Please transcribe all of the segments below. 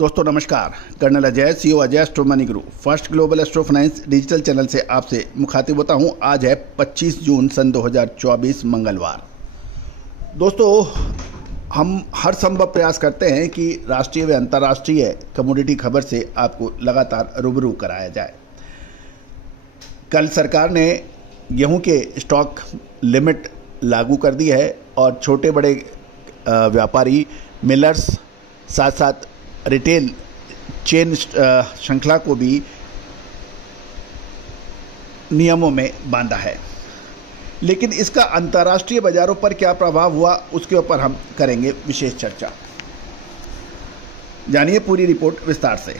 दोस्तों नमस्कार। Colonel Ajay, CEO Ajay astro money guru first global astro finance digital channel से आपसे मुखातिब होता हूं। आज है 25 जून सन 2024 मंगलवार। दोस्तों हम हर संभव प्रयास करते हैं कि राष्ट्रीय व अंतर्राष्ट्रीय कमोडिटी खबर से आपको लगातार रूबरू कराया जाए। कल सरकार ने गेहूं के स्टॉक लिमिट लागू कर दी है और छोटे बड़े व्यापारी, मिलर्स, साथ साथ रिटेल चेन श्रृंखला को भी नियमों में बांधा है। लेकिन इसका अंतर्राष्ट्रीय बाजारों पर क्या प्रभाव हुआ, उसके ऊपर हम करेंगे विशेष चर्चा। जानिए पूरी रिपोर्ट विस्तार से।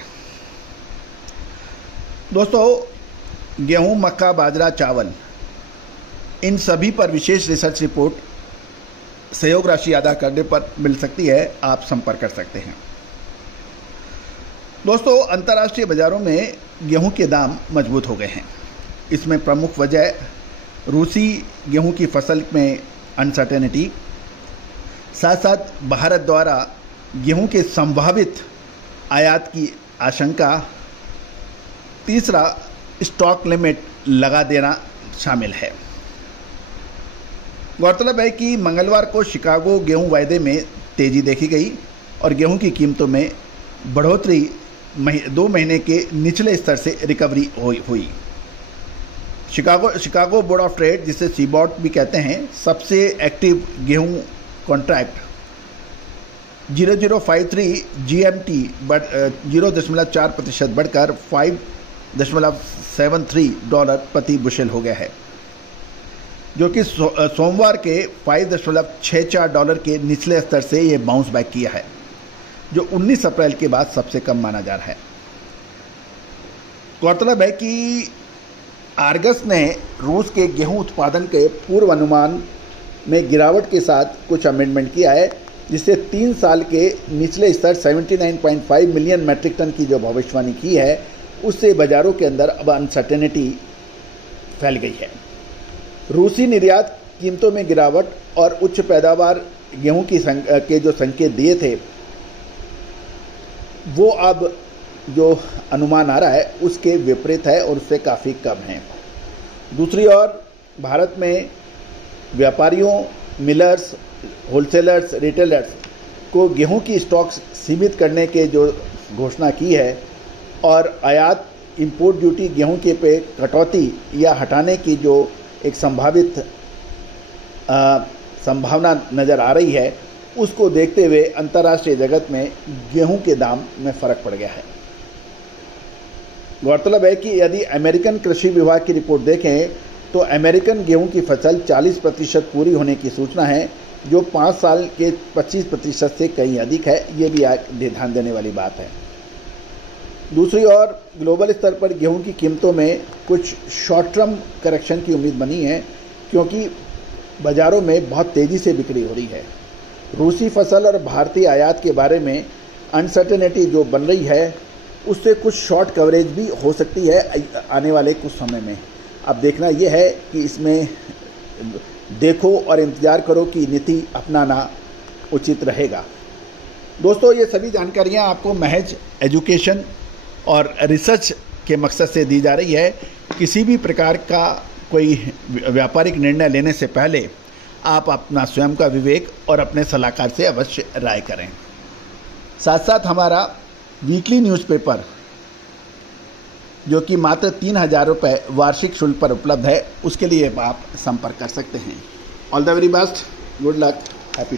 दोस्तों गेहूं, मक्का, बाजरा, चावल, इन सभी पर विशेष रिसर्च रिपोर्ट सहयोग राशि अदा करने पर मिल सकती है। आप संपर्क कर सकते हैं। दोस्तों अंतर्राष्ट्रीय बाजारों में गेहूं के दाम मजबूत हो गए हैं। इसमें प्रमुख वजह रूसी गेहूं की फसल में अनसर्टेनिटी, साथ साथ भारत द्वारा गेहूं के संभावित आयात की आशंका, तीसरा स्टॉक लिमिट लगा देना शामिल है। गौरतलब है कि मंगलवार को शिकागो गेहूं वायदे में तेजी देखी गई और गेहूं की कीमतों में बढ़ोतरी 2 महीने के निचले स्तर से रिकवरी हुई। शिकागो बोर्ड ऑफ ट्रेड, जिसे सीबॉट भी कहते हैं, सबसे एक्टिव गेहूं कॉन्ट्रैक्ट 0053 GMT 0.4% बढ़कर $5.73 प्रति बुशेल हो गया है, जो कि सोमवार के $5.64 के निचले स्तर से ये बाउंस बैक किया है, जो 19 अप्रैल के बाद सबसे कम माना जा रहा है। गौरतलब है कि आर्गस ने रूस के गेहूं उत्पादन के पूर्व अनुमान में गिरावट के साथ कुछ अमेंडमेंट किया है, जिससे 3 साल के निचले स्तर 79.5 मिलियन मैट्रिक टन की जो भविष्यवाणी की है, उससे बाजारों के अंदर अब अनसर्टेनिटी फैल गई है। रूसी निर्यात कीमतों में गिरावट और उच्च पैदावार गेहूं के जो संकेत दिए थे, वो अब जो अनुमान आ रहा है उसके विपरीत है और उससे काफ़ी कम है। दूसरी ओर भारत में व्यापारियों, मिलर्स, होलसेलर्स, रिटेलर्स को गेहूं की स्टॉक्स सीमित करने के जो घोषणा की है और आयात इंपोर्ट ड्यूटी गेहूं के पे कटौती या हटाने की जो एक संभावना नज़र आ रही है, उसको देखते हुए अंतर्राष्ट्रीय जगत में गेहूं के दाम में फर्क पड़ गया है। गौरतलब है कि यदि अमेरिकन कृषि विभाग की रिपोर्ट देखें तो अमेरिकन गेहूं की फसल 40% पूरी होने की सूचना है, जो 5 साल के 25% से कहीं अधिक है। ये भी ध्यान देने वाली बात है। दूसरी ओर ग्लोबल स्तर पर गेहूं की कीमतों में कुछ शॉर्ट टर्म करेक्शन की उम्मीद बनी है, क्योंकि बाजारों में बहुत तेज़ी से बिक्री हो रही है। रूसी फसल और भारतीय आयात के बारे में अनसर्टेनिटी जो बन रही है, उससे कुछ शॉर्ट कवरेज भी हो सकती है आने वाले कुछ समय में। अब देखना यह है कि इसमें देखो और इंतज़ार करो कि नीति अपनाना उचित रहेगा। दोस्तों ये सभी जानकारियां आपको महज एजुकेशन और रिसर्च के मकसद से दी जा रही है। किसी भी प्रकार का कोई व्यापारिक निर्णय लेने से पहले आप अपना स्वयं का विवेक और अपने सलाहकार से अवश्य राय करें। साथ साथ हमारा वीकली न्यूज़पेपर, जो कि मात्र 3000 रुपये वार्षिक शुल्क पर उपलब्ध है, उसके लिए आप संपर्क कर सकते हैं। All the very best, good luck.